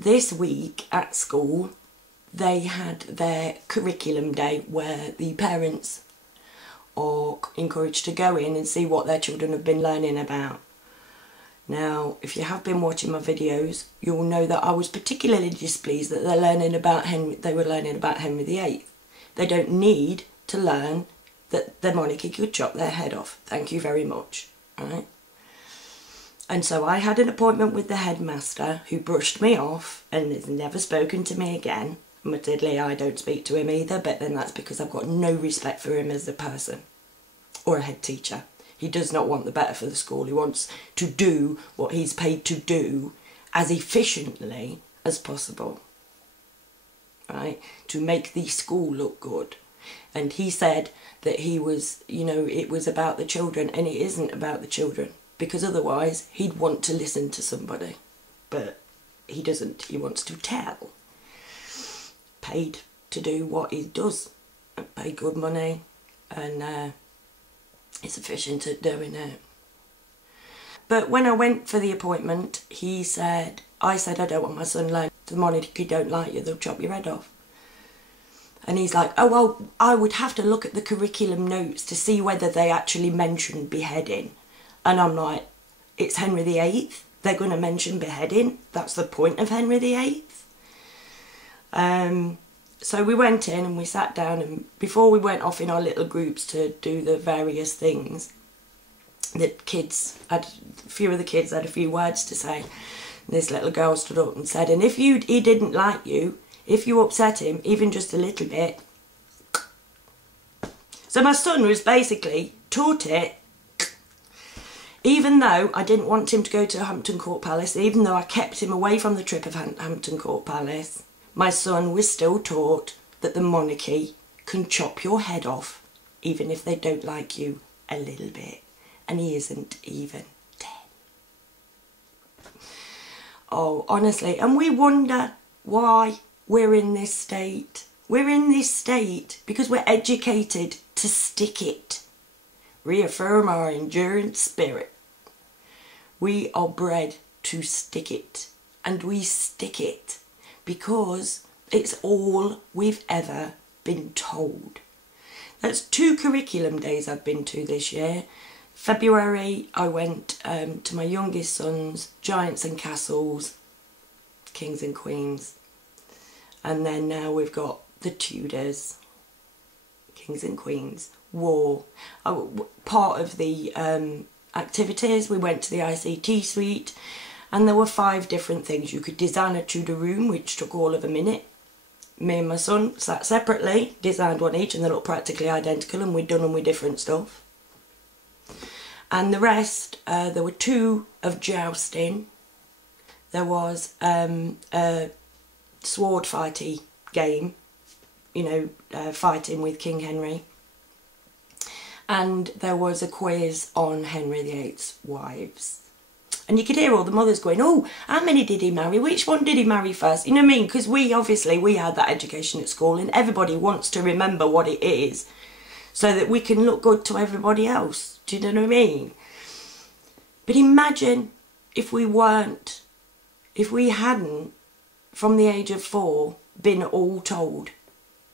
this week at school, they had their curriculum day where the parents are encouraged to go in and see what their children have been learning about. Now, if you have been watching my videos, you'll know that I was particularly displeased that they were learning about Henry VIII. They don't need to learn that the monarchy could chop their head off. Thank you very much. Right? And so I had an appointment with the headmaster, who brushed me off and has never spoken to me again. Admittedly, I don't speak to him either, but then that's because I've got no respect for him as a person or a head teacher. He does not want the better for the school. He wants to do what he's paid to do as efficiently as possible, right? To make the school look good. And he said that he was, you know, it was about the children, and it isn't about the children, because otherwise he'd want to listen to somebody. But he doesn't. He wants to tell. Paid to do what he does. Pay good money, and it's efficient at doing it. But when I went for the appointment, I said, I don't want my son learning. The monarchy don't like you, they'll chop your head off. And he's like, oh, well, I would have to look at the curriculum notes to see whether they actually mentioned beheading. And I'm like, it's Henry VIII. They're going to mention beheading. That's the point of Henry VIII. So we went in and we sat down, and before we went off in our little groups to do the various things, a few of the kids had a few words to say. And this little girl stood up and said, and if he didn't like you, if you upset him, even just a little bit. So my son was basically taught it, even though I didn't want him to go to Hampton Court Palace, even though I kept him away from the trip of Hampton Court Palace. My son was still taught that the monarchy can chop your head off, even if they don't like you a little bit. And he isn't even 10. Oh, honestly. And we wonder why we're in this state. We're in this state because we're educated to stick it. Reaffirm our endurance spirit. We are bred to stick it. And we stick it because it's all we've ever been told. That's 2 curriculum days I've been to this year. February I went to my youngest son's Giants and Castles, Kings and Queens. And then now we've got the Tudors, Kings and Queens, War. Part of the activities, we went to the ICT suite, and there were 5 different things. You could design a Tudor room, which took all of a minute. Me and my son sat separately, designed one each, and they looked practically identical, and we'd done them with different stuff. And the rest, there were 2 of jousting. There was a sword fighty game, you know, fighting with King Henry. And there was a quiz on Henry VIII's wives. And you could hear all the mothers going, oh, how many did he marry? Which one did he marry first? You know what I mean? Because we had that education at school, and everybody wants to remember what it is so that we can look good to everybody else. Do you know what I mean? But imagine if we hadn't, from the age of 4, been all told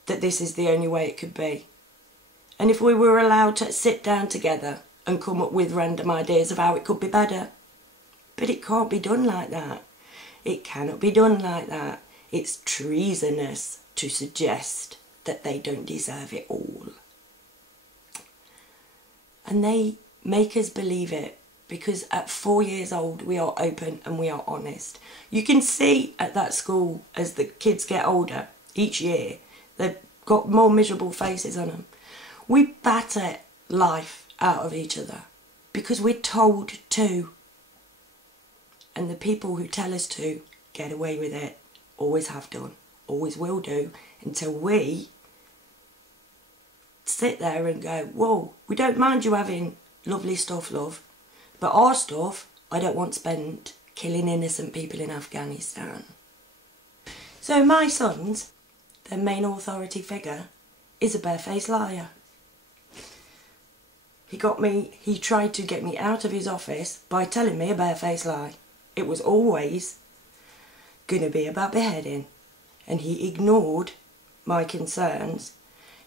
that this is the only way it could be. And if we were allowed to sit down together and come up with random ideas of how it could be better. But it can't be done like that. It cannot be done like that. It's treasonous to suggest that they don't deserve it all. And they make us believe it, because at 4 years old we are open and we are honest. You can see at that school, as the kids get older each year, they've got more miserable faces on them. We batter life out of each other because we're told to. And the people who tell us to get away with it always have done, always will do, until we sit there and go, whoa, we don't mind you having lovely stuff, love, but our stuff I don't want spent killing innocent people in Afghanistan. So my sons, their main authority figure, is a barefaced liar. He tried to get me out of his office by telling me a barefaced lie. It was always going to be about beheading. And he ignored my concerns.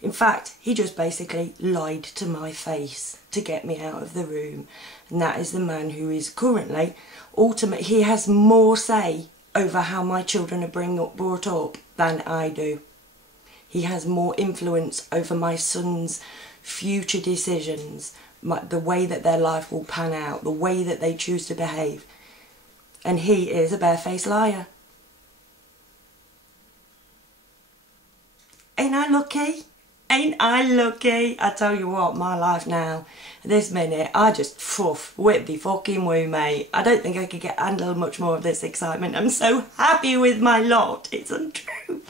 In fact, he just basically lied to my face to get me out of the room. And that is the man who is currently, he has more say over how my children are brought up than I do. He has more influence over my son's future decisions, the way that their life will pan out, the way that they choose to behave. And he is a barefaced liar. Ain't I lucky? Ain't I lucky? I tell you what, my life now, this minute, I just whip the fucking woo, mate. I don't think I could handle much more of this excitement. I'm so happy with my lot. It's untrue.